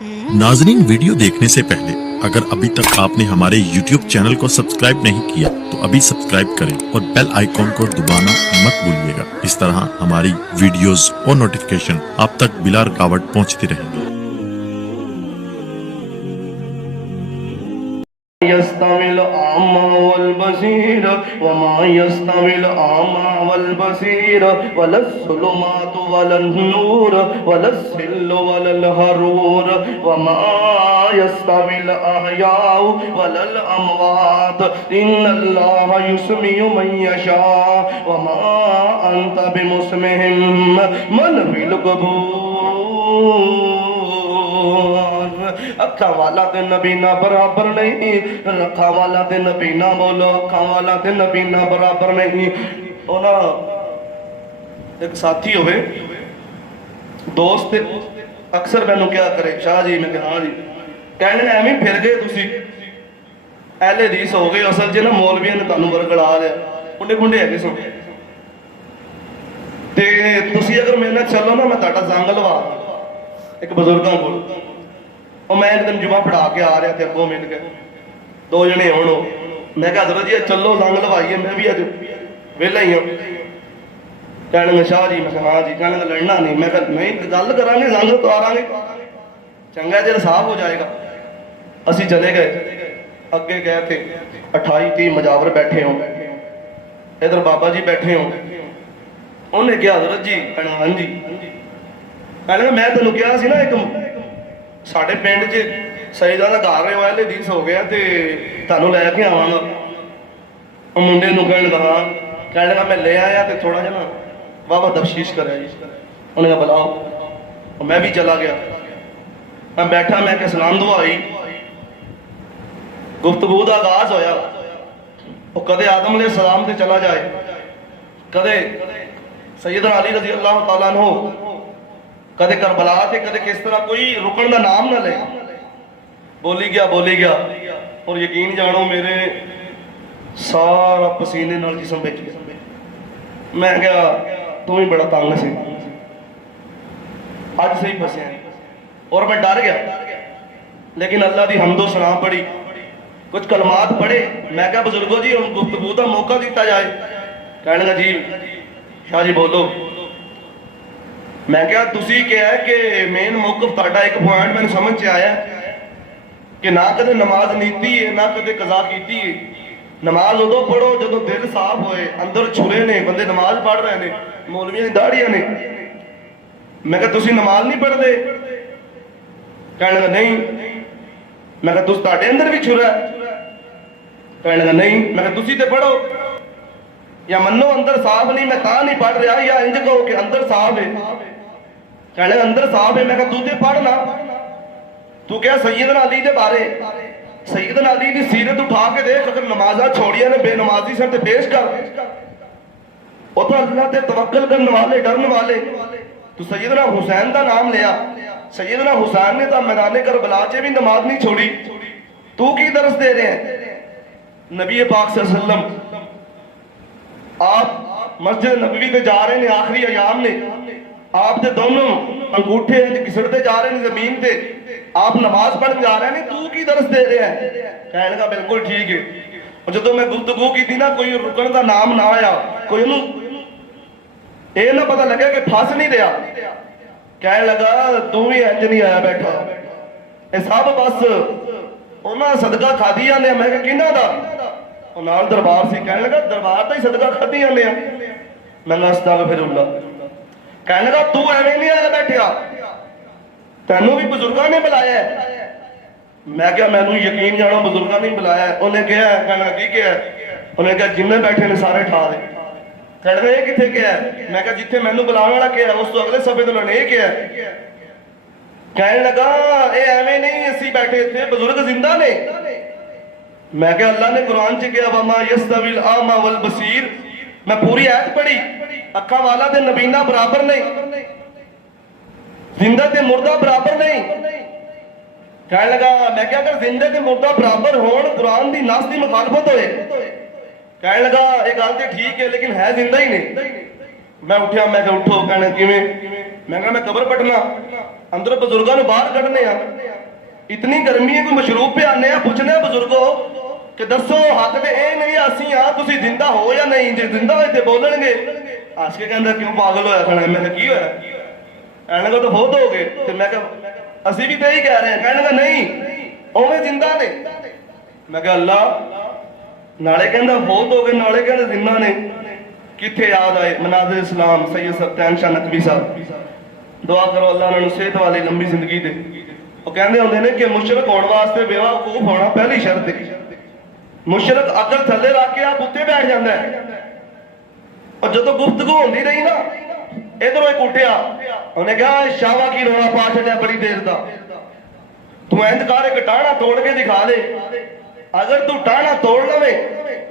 नाजरीन, वीडियो देखने से पहले, अगर अभी तक आपने हमारे YouTube चैनल को सब्सक्राइब नहीं किया तो अभी सब्सक्राइब करें और बेल आइकॉन को दबाना मत भूलिएगा। इस तरह हमारी वीडियोस और नोटिफिकेशन आप तक बिला रुकावट पहुँचती रहेंगी। وما يستوي الأعمى والبصير ولا الظلمات ولا النور ولا السل ولا الهرور وما يستوي الأحياء ولا الأموات إن الله يسمع من يشاء وما أنت بمسمهم من في القبور ਅੱਖਾਂ ਵਾਲਾ ਤੇ ਨਬੀਨਾ ਬਰਾਬਰ ਨਹੀਂ। ਅੱਖਾਂ ਵਾਲਾ ਤੇ ਨਬੀਨਾ ਬੋਲੋ, ਅੱਖਾਂ ਵਾਲਾ ਤੇ ਨਬੀਨਾ ਬਰਾਬਰ ਨਹੀਂ। ਉਹਨਾਂ ਇੱਕ ਸਾਥੀ ਹੋਵੇ, ਦੋਸਤ ਅਕਸਰ ਮੈਨੂੰ ਕਿਹਾ ਕਰੇ, ਸ਼ਾਹ ਜੀ, ਮੈਂ ਕਿਹਾ, ਹਾਂ ਜੀ। ਕਹਿੰਦੇ ਐਵੇਂ ਫਿਰ ਗਏ ਤੁਸੀਂ? ਐਲੇ ਰੀਸ ਹੋ ਗਏ, ਅਸਲ 'ਚ ਨਾ ਮੌਲਵੀਆਂ ਨੇ ਤੁਹਾਨੂੰ ਵਰਗਲਾ ਲਿਆ। ਮੁੰਡੇ ਮੁੰਡੇ ਹੈਗੇ ਸੋ। ਤੇ ਤੁਸੀਂ ਅਗਰ ਮੇਰੇ ਨਾਲ ਚੱਲੋ ਨਾ, ਮੈਂ ਤੁਹਾਡਾ ਜ਼ੰਗ ਲਵਾ ਇੱਕ ਬਜ਼ੁਰਗਾਂ ਕੋਲ। ਉਹ ਮੈਂ ਇੱਕ ਦਿਨ ਜੁਮਾ ਪੜਾ ਕੇ ਆ ਰਿਹਾ ਤੇ ਅੱਗੋਂ ਮਿਲ ਕੇ ਦੋ ਜਣੇ ਹੁਣ ਮੈਂ ਕਿਹਾ, ਹਜ਼ਰਤ ਜੀ ਚੱਲੋ ਲੰਗ ਲਵਾਈਏ। ਮੈਂ ਵੀ ਅੱਜ ਵਿਹਲਾ ਹੀ ਹਾਂ। ਕਹਿਣਗੇ ਸ਼ਾਹ ਜੀ, ਮੈਂ ਕਿਹਾ, ਹਾਂ ਜੀ ਕਹਿਣਗੇ ਲੜਨਾ ਨਹੀਂ। ਮੈਂ ਕਿਹਾ ਨਹੀਂ ਗੱਲ ਕਰਾਂਗੇ ਲੰਗ ਉਤਾਰਾਂਗੇ। ਚੰਗਾ ਜੇ ਸਾਫ਼ ਹੋ ਜਾਏਗਾ। ਅਸੀਂ ਚਲੇ ਗਏ। ਅੱਗੇ ਗਏ ਤੇ 28 30 ਮਜਾਵਰ ਬੈਠੇ ਹੋ। ਇਧਰ ਬਾਬਾ ਜੀ ਬੈਠੇ ਹੋ। ਉਹਨੇ ਕਿਹਾ, ਹਜ਼ਰਤ ਜੀ ਕਹਿਣਾ ਹਾਂਜੀ ਕਹਿੰਦਾ ਮੈਂ ਤੈਨੂੰ ਕਿਹਾ ਸੀ ਨਾ, ਇੱਕ ਸਾਡੇ ਪਿੰਡ 'ਚ ਸਈਦਾ ਦਾ ਘਰ ਰਹੇ ਵਾਲੇ ਦੀਸ ਹੋ ਗਿਆ ਤੇ ਤੁਹਾਨੂੰ ਲੈ ਕੇ ਆਵਾਂਗਾ। ਉਹ ਮੁੰਡੇ ਨੂੰ ਕਹਿਣ ਲੱਗਾ ਕਹਿਣ ਲੱਗਾ ਮੈਂ ਲੈ ਆਇਆ ਤੇ ਥੋੜਾ ਜਿਹਾ ਨਾ ਵਾਵਾ ਬਖਸ਼ੀਸ਼ ਕਰਿਆ ਜੀ। ਉਹਨੇ ਕਿਹਾ, ਬੁਲਾਓ। ਉਹ ਮੈਂ ਵੀ ਚਲਾ ਗਿਆ। ਮੈਂ ਬੈਠਾ, ਮੈਂ ਕਿ ਸਲਾਮ ਦਵਾਈ। ਗੁਫ਼ਤਗੂ ਦਾ ਆਗਾਜ਼ ਹੋਇਆ। ਉਹ ਕਦੇ ਆਦਮ ਅਲੈਹ ਸਲਾਮ ਤੇ ਚਲਾ ਜਾਏ। ਕਦੇ ਸੈਯਦਨਾ ਅਲੀ ਰਜ਼ੀ ਅੱਲਾਹ ਤਾਲਾ ਨੂੰ ਕਦੇ ਕਰਬਲਾ ਤੇ, ਕਦੇ ਕਿਸ ਤਰ੍ਹਾਂ ਕੋਈ ਰੁਕਣ ਦਾ ਨਾਮ ਨਾ ਲੈ ਬੋਲੀ ਗਿਆ ਬੋਲੀ ਗਿਆ। ਔਰ ਯਕੀਨ ਜਾਣੋ, ਮੇਰੇ ਸਾਰਾ ਪਸੀਨੇ ਨਾਲ ਜਿਸਮ ਵਿੱਚ ਮੈਂ ਕਿਹਾ, ਤੂੰ ਵੀ ਬੜਾ ਤੰਗ ਸੀ। ਅੱਜ ਸਹੀ ਫਸਿਆ। ਔਰ ਮੈਂ ਡਰ ਗਿਆ। ਲੇਕਿਨ ਅੱਲਾ ਦੀ ਹਮਦੋ ਸਲਾਮ ਪੜੀ ਕੁਝ ਕਲਮਾਤ ਪੜੇ ਮੈਂ ਕਿਹਾ, ਬਜ਼ੁਰਗੋ ਜੀ, ਹੁਣ ਗੁਫ਼ਤਗੂ ਦਾ ਮੌਕਾ ਦਿੱਤਾ ਜਾਏ। ਕਹਿਣ ਲੱਗਾ, ਜੀ, ਸ਼ਾਹ ਜੀ ਬੋਲੋ। ਮੈਂ ਕਿਹਾ, ਤੁਸੀਂ ਕਿਹਾ ਕਿ ਮੇਨ ਮੌਕਫ ਤੁਹਾਡਾ ਇੱਕ ਪੁਆਇੰਟ ਮੈਨੂੰ ਸਮਝ ਚ ਆਇਆ ਕਿ ਨਾ ਕਦੇ ਨਮਾਜ਼ ਨੀਤੀ ਹੈ ਨਾ ਕਦੇ ਕਜ਼ਾ ਕੀਤੀ ਹੈ ਨਮਾਜ਼ ਉਦੋਂ ਪੜੋ ਜਦੋਂ ਦਿਲ ਸਾਫ਼ ਹੋਏ, ਅੰਦਰ ਛੁਰੇ ਨੇ, ਬੰਦੇ ਨਮਾਜ਼ ਪੜ ਰਹੇ ਨੇ, ਮੌਲਵੀਆਂ ਦੀ ਦਾੜੀਆਂ ਨੇ। ਮੈਂ ਕਿਹਾ, ਤੁਸੀਂ ਨਮਾਜ਼ ਨਹੀਂ ਪੜਦੇ ਕਹਿਣ ਲੱਗਾ, ਨਹੀਂ। ਮੈਂ ਕਿਹਾ, ਤੁਸੀਂ ਤੁਹਾਡੇ ਅੰਦਰ ਵੀ ਛੁਰਾ ਕਹਿਣ ਲੱਗਾ, ਨਹੀਂ। ਮੈਂ ਕਿਹਾ, ਤੁਸੀਂ ਤੇ ਪੜੋ ਜਾਂ ਮੰਨੋ, ਅੰਦਰ ਸਾਫ਼ ਨਹੀਂ, ਮੈਂ ਤਾਂ ਨਹੀਂ ਪੜ ਰਿਹਾ ਜਾਂ ਇੰਜ ਕਹੋ ਕਿ ਅੰਦਰ ਸਾਫ਼ ਹੈ ਕਹਿੰਦੇ ਅੰਦਰ ਸਾਫ਼ ਹੈ ਮੈਂ ਕਿਹਾ ਤੂੰ ਤੇ ਪੜ ਨਾ ਤੂੰ ਕਿਹਾ ਸੈਯਦਨਾ ਅਲੀ ਦੇ ਬਾਰੇ ਸੈਯਦਨਾ ਅਲੀ ਦੀ ਸੀਰਤ ਉਠਾ ਕੇ ਦੇਖ ਅਗਰ ਨਮਾਜ਼ਾਂ ਛੋੜੀਆਂ ਨੇ ਬੇਨਮਾਜ਼ੀ ਸਨ ਤੇ ਪੇਸ਼ ਕਰ ਉਹ ਤਾਂ ਅੱਲਾਹ ਤੇ ਤਵੱਕਲ ਕਰਨ ਵਾਲੇ ਡਰਨ ਵਾਲੇ ਤੂੰ ਸੈਯਦਨਾ ਹੁਸੈਨ ਦਾ ਨਾਮ ਲਿਆ ਸੈਯਦਨਾ ਹੁਸੈਨ ਨੇ ਤਾਂ ਮੈਦਾਨੇ ਕਰਬਲਾ 'ਚ ਵੀ ਨਮਾਜ਼ ਨਹੀਂ ਛੋੜੀ ਤੂੰ ਕੀ ਦਰਸ ਦੇ ਰਿਹਾ ਹੈ ਨਬੀ ਪਾਕ ਸੱਲੱਲਾਹੁ ਅਲੈहि ਵਸੱਲਮ ਆਪ ਮਸਜਿਦ ਨਬਵੀ ਤੇ ਜਾ ਰਹੇ ਨੇ ਆਖਰੀ ਅਯਾਮ ਨੇ ਆਪ ਦੇ ਦੋਨੋਂ ਅੰਗੂਠੇ ਇੰਜ ਘਿਸੜਦੇ ਜਾ ਰਹੇ ਨੇ ਜ਼ਮੀਨ ਤੇ। ਆਪ ਨਮਾਜ਼ ਪੜ੍ਹਨ ਜਾ ਰਹੇ ਨੇ, ਤੂੰ ਕੀ ਦਰਸ ਦੇ ਰਿਹਾ ਹੈ? ਕਹਿਣ ਬਿਲਕੁਲ ਠੀਕ ਹੈ ਜਦੋਂ ਮੈਂ ਗੁਫ਼ਤਗੂ ਕੀਤੀ ਨਾ, ਕੋਈ ਰੁਕਣ ਦਾ ਨਾਮ ਨਾ ਆਇਆ, ਕੋਈ ਉਹਨੂੰ ਇਹ ਨਾ ਪਤਾ ਲੱਗਿਆ ਕਿ ਫਸ ਨਹੀਂ ਰਿਹਾ। ਕਹਿਣ ਲੱਗਾ, ਤੂੰ ਵੀ ਇੰਜ ਨਹੀਂ ਆਇਆ ਬੈਠਾ। ਇਹ ਸਭ ਬਸ ਉਹਨਾਂ ਸਦਕਾ ਖਾਦੀ ਜਾਂਦੇ ਆ। ਮੈਂ ਕਿਹਾ, ਕਿਹਨਾਂ ਦਾ? ਉਹ ਨਾਲ ਦਰਬਾਰ ਸੀ। ਕਹਿਣ ਲੱਗਾ, ਦਰਬਾਰ ਦਾ ਹੀ ਸਦਕਾ ਖਾਦੀ ਜਾਂਦੇ ਆ। ਮੈਂ ਨਸਦਾ ਫਿਰ ਉੱਲਾ। ਕਹਿਣ ਲੱਗਾ ਤੂੰ ਐਵੇਂ ਨਹੀਂ ਆਇਆ ਬੈਠਿਆ। ਤੈਨੂੰ ਵੀ ਬਜ਼ੁਰਗਾਂ ਨੇ ਬੁਲਾਇਆ ਮੈਂ ਕਿਹਾ, ਮੈਨੂੰ ਯਕੀਨ ਜਾਣੋ, ਬਜ਼ੁਰਗਾਂ ਨੇ ਬੁਲਾਇਆ ਉਹਨੇ ਕਿਹਾ ਕਹਿੰਦਾ ਕੀ ਕਿਹਾ? ਉਹਨੇ ਕਿਹਾ, ਜਿੰਨੇ ਬੈਠੇ ਨੇ ਸਾਰੇ ਠਾ ਦੇ। ਕਹਿਣ ਇਹ ਕਿੱਥੇ ਕਿਹਾ? ਮੈਂ ਕਿਹਾ, ਜਿੱਥੇ ਮੈਨੂੰ ਬੁਲਾਉਣ ਵਾਲਾ ਕਿਹਾ, ਉਸ ਤੋਂ ਅਗਲੇ ਸਭੇ ਤੋਂ ਉਹਨੇ ਇਹ ਕਿਹਾ। ਕਹਿਣ ਲੱਗਾ, ਇਹ ਐਵੇਂ ਨਹੀਂ, ਅਸੀਂ ਬੈਠੇ ਇੱਥੇ, ਬਜ਼ੁਰਗ ਜ਼ਿੰਦਾ ਨੇ। ਮੈਂ ਕਿਹਾ, ਅੱਲਾ ਨੇ ਕੁਰਾਨ ਚ ਕਿਹਾ, ਵਮਾ ਯਸਤਵਿਲ ਆਮਾ ਵਲ ਬਸੀਰ। ਮੈਂ ਪੂਰੀ ਆਇਤ ਪੜ੍ਹੀ। ਅੱਖਾਂ ਵਾਲਾ ਤੇ ਨਬੀਨਾ ਬਰਾਬਰ ਨਹੀਂ। ਜ਼ਿੰਦਾ ਤੇ ਮੁਰਦਾ ਬਰਾਬਰ ਨਹੀਂ। ਕਹਿਣ ਲੱਗਾ, ਮੈਂ ਕਿਹਾ ਅਗਰ ਜ਼ਿੰਦਾ ਤੇ ਮੁਰਦਾ ਬਰਾਬਰ ਹੋਣ, ਕੁਰਾਨ ਦੀ ਨਸ ਦੀ ਮੁਖਾਲਫਤ ਹੋਏ। ਕਹਿਣ ਲੱਗਾ, ਇਹ ਗੱਲ ਤੇ ਠੀਕ ਹੈ, ਲੇਕਿਨ ਹੈ ਜ਼ਿੰਦਾ ਹੀ ਨਹੀਂ। ਮੈਂ ਉੱਠਿਆ, ਮੈਂ ਕਿਹਾ, ਉੱਠੋ, ਕਹਿਣ ਕਿਵੇਂ? ਮੈਂ ਕਿਹਾ, ਮੈਂ ਕਬਰ ਪਟਣਾ ਅੰਦਰ ਬਜ਼ੁਰਗਾਂ ਨੂੰ ਬਾਹਰ ਕੱਢਨੇ ਆ। ਇਤਨੀ ਗਰਮੀ ਹੈ, ਕੋਈ ਮਸ਼ਰੂਬ ਪਿਆਨੇ ਆ, ਪੁੱਛਨੇ ਆ ਬਜ਼ੁਰਗੋ ਕਿ ਦੱਸੋ ਹੱਕ ਤੇ ਇਹ ਨਹੀਂ ਅਸੀਂ ਆ, ਤੁਸੀਂ ਜ਼ਿੰਦਾ ਹੋ ਜਾਂ ਨਹੀਂ? ਜੇ ਜ਼ਿੰਦਾ ਹੋਏ ਤੇ ਬੋਲਣਗੇ। ਹੱਸ ਕੇ ਕਹਿੰਦਾ ਕਿਉਂ ਪਾਗਲ ਹੋਇਆ ਖੜਾ ਮੈਂ ਕਿਹਾ, ਕੀ ਹੋਇਆ? ਐਨਗਾ ਤਾਂ ਬਹੁਤ ਹੋ ਗਏ। ਤੇ ਮੈਂ ਕਿਹਾ, ਅਸੀਂ ਵੀ ਤੇ ਹੀ ਕਹਿ ਰਹੇ ਹਾਂ। ਕਹਿਣਗਾ ਨਹੀਂ ਉਵੇਂ ਜ਼ਿੰਦਾ ਨੇ। ਮੈਂ ਕਿਹਾ, ਅੱਲਾ, ਨਾਲੇ ਕਹਿੰਦਾ ਬਹੁਤ ਹੋ ਗਏ, ਨਾਲੇ ਕਹਿੰਦਾ ਜ਼ਿੰਦਾ ਨੇ। ਕਿੱਥੇ ਯਾਦ ਆਏ? ਮਨਾਜ਼ਰ ਇਸਲਾਮ, ਸੈਯਦ ਸਤੈਨ ਸ਼ਾਹ ਨਕਵੀ ਸਾਹਿਬ। ਦੁਆ ਕਰੋ ਅੱਲਾ ਉਹਨਾਂ ਨੂੰ ਸਿਹਤ ਵਾਲੀ ਲੰਬੀ ਜ਼ਿੰਦਗੀ ਦੇ। ਉਹ ਕਹਿੰਦੇ ਹੁੰਦੇ ਨੇ ਕਿ ਮੁਸ਼ਰਕ ਹੋਣ ਵਾਸਤੇ ਬੇਵਾਕੂਫ ਹੋਣਾ ਪਹਿਲੀ ਸ਼ਰਤ ਹੈ। ਮੁਸ਼ਰਕ ਅਕਲ ਥੱਲੇ ਰੱਖ ਕੇ ਆਪ ਉੱਤੇ ਬੈਠ ਜਾਂਦਾ ਹੈ। ਔਰ ਜਦੋਂ ਗੁਫ਼ਤਗੂ ਹੁੰਦੀ ਰਹੀ ਨਾ, ਇਧਰੋਂ ਇੱਕ ਉੱਠਿਆ, ਉਹਨੇ ਕਿਹਾ ਸ਼ਾਵਾ ਕੀ ਰੋਣਾ ਪਾ ਛੱਡਿਆ ਬੜੀ ਦੇਰ ਦਾ? ਤੂੰ ਇੰਜ ਕਰ ਇੱਕ ਟਾਣਾ ਤੋੜ ਕੇ ਦਿਖਾ ਦੇ। ਅਗਰ ਤੂੰ ਟਾਣਾ ਤੋੜ ਲਵੇਂ